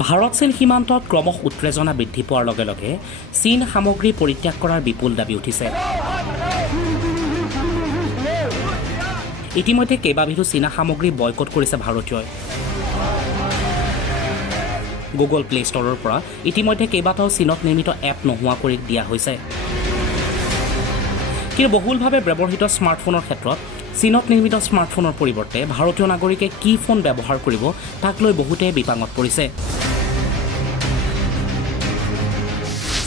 ভাৰত চীন সীমান্তত ক্ৰমশ উত্তেজনা বৃদ্ধি পোৱাৰ লগে লগে চীন সামগ্ৰী পৰিত্যাগ কৰাৰ বিপুল দাবী উঠিছে। ইতিমধ্যে কেইবাবিধো চীনা সামগ্ৰী বয়কট কৰিছে ভাৰতীয়ই। গুগল প্লে ষ্টৰৰ পৰা ইতিমধ্যে কেইবাটাও চীনত নিৰ্মিত এপ নোহোৱা কৰি দিয়া হৈছে। কিন্তু বহুলভাৱে ব্যৱহৃত স্মাৰ্টফোনৰ ক্ষেত্ৰত চীনত নিৰ্মিত স্মাৰ্টফোনৰ পৰিৱৰ্তে ভাৰতীয় নাগৰিকে কি ফোন ব্যৱহাৰ কৰিব তাক লৈ বহুতে বিপাঙত পৰিছে।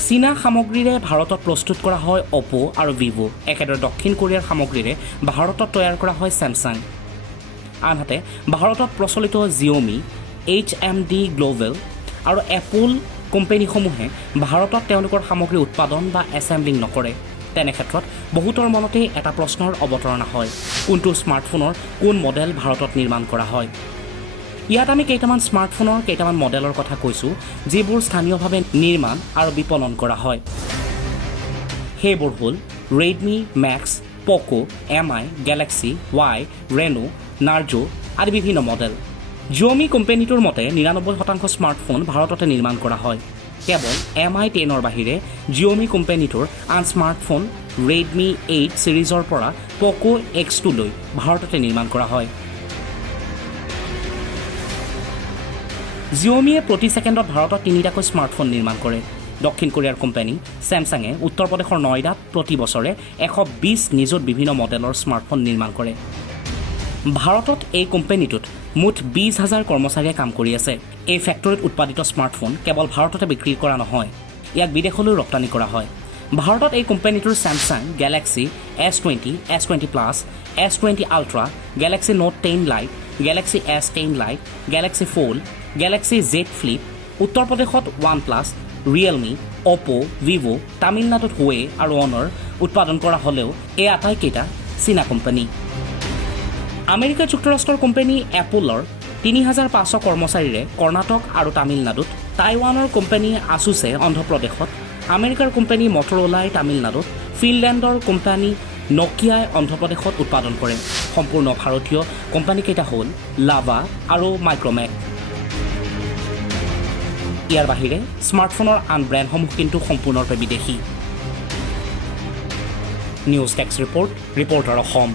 চীনা সামগ্ৰীৰে ভাৰতত প্ৰস্তুত কৰা হয় অপো আৰু ভিভো। একেদৰে দক্ষিণ কোৰিয়াৰ সামগ্ৰীৰে ভাৰতত তৈয়াৰ কৰা হয় ছেমছাং। আনহাতে ভাৰতত প্ৰচলিত জিঅ'মি, HMD গ্ল'বেল আৰু এপল কোম্পানীসমূহে ভাৰতত তেওঁলোকৰ সামগ্ৰী উৎপাদন বা এছেম্বলিং নকৰে। তেনে ক্ষেত্ৰত বহুতৰ মনতে এটা প্ৰশ্নৰ অৱতাৰণা হয়, কোনটো স্মাৰ্টফোনৰ কোন মডেল ভাৰতত নিৰ্মাণ কৰা হয়। ইয়াত আমি কেইটামান স্মাৰ্টফোনৰ কেইটামান মডেলৰ কথা কৈছোঁ, যিবোৰ স্থানীয়ভাৱে নিৰ্মাণ আৰু বিপণন কৰা হয়। সেইবোৰ হ'ল Redmi, Max, Poco', MI, Galaxy, Y, Reno, Narzo আদি বিভিন্ন মডেল। জিঅ'মি কোম্পানীটোৰ মতে ৯৯% স্মাৰ্টফোন ভাৰততে নিৰ্মাণ কৰা হয়। কেৱল MI 10ৰ বাহিৰে জিঅ'মি কোম্পানীটোৰ আন স্মাৰ্টফোন ৰেডমি 8 ছিৰিজৰ পৰা প'ক' X2 লৈ ভাৰততে নিৰ্মাণ কৰা হয়। জিঅ'মিয়ে প্ৰতি ছেকেণ্ডত ভাৰতত ৩টাকৈ স্মাৰ্টফোন নিৰ্মাণ কৰে। দক্ষিণ কোৰিয়াৰ কোম্পানী ছেমছাঙে উত্তৰ প্ৰদেশৰ নয়ডাত প্ৰতি বছৰে ১২০ নিযুত বিভিন্ন মডেলৰ স্মাৰ্টফোন নিৰ্মাণ কৰে। ভাৰতত এই কোম্পানীটোত মুঠ ২০,০০০ কৰ্মচাৰীয়ে কাম কৰি আছে। এই ফেক্টৰীত উৎপাদিত স্মাৰ্টফোন কেৱল ভাৰততে বিক্ৰী কৰা নহয়, ইয়াক বিদেশলৈ ৰপ্তানি কৰা হয়। ভাৰতত এই কোম্পানীটোৰ Samsung, Galaxy S20, S20 plus, S20 ultra, Galaxy note 10 light, Galaxy S10 light, Galaxy fold, Galaxy Z flip, উত্তৰ প্ৰদেশত ওৱান প্লাছ, ৰিয়েলমি, অপো, ভিভো, তামিলনাডুত হুৱে আৰু অনাৰ উৎপাদন কৰা হ'লেও এই আটাইকেইটা চীনা কোম্পানী। আমেৰিকা যুক্তৰাষ্ট্ৰৰ কোম্পানী এপলৰ ৩৫০০ কৰ্মচাৰীৰে কৰ্ণাটক আৰু তামিলনাডুত, টাইৱানৰ কোম্পানী আসুছে অন্ধ্ৰপ্ৰদেশত, আমেৰিকাৰ কোম্পানী মটৰ'লাই তামিলনাডুত, ফিনলেণ্ডৰ কোম্পানী নকিয়াই অন্ধ্ৰপ্ৰদেশত উৎপাদন কৰে। সম্পূৰ্ণ ভাৰতীয় কোম্পানীকেইটা হ'ল লাভা আৰু মাইক্ৰমেক। ইয়াৰ বাহিৰে স্মাৰ্টফোনৰ আন ব্ৰেণ্ডসমূহ কিন্তু সম্পূৰ্ণৰূপে বিদেশী। News desk reporter Assam.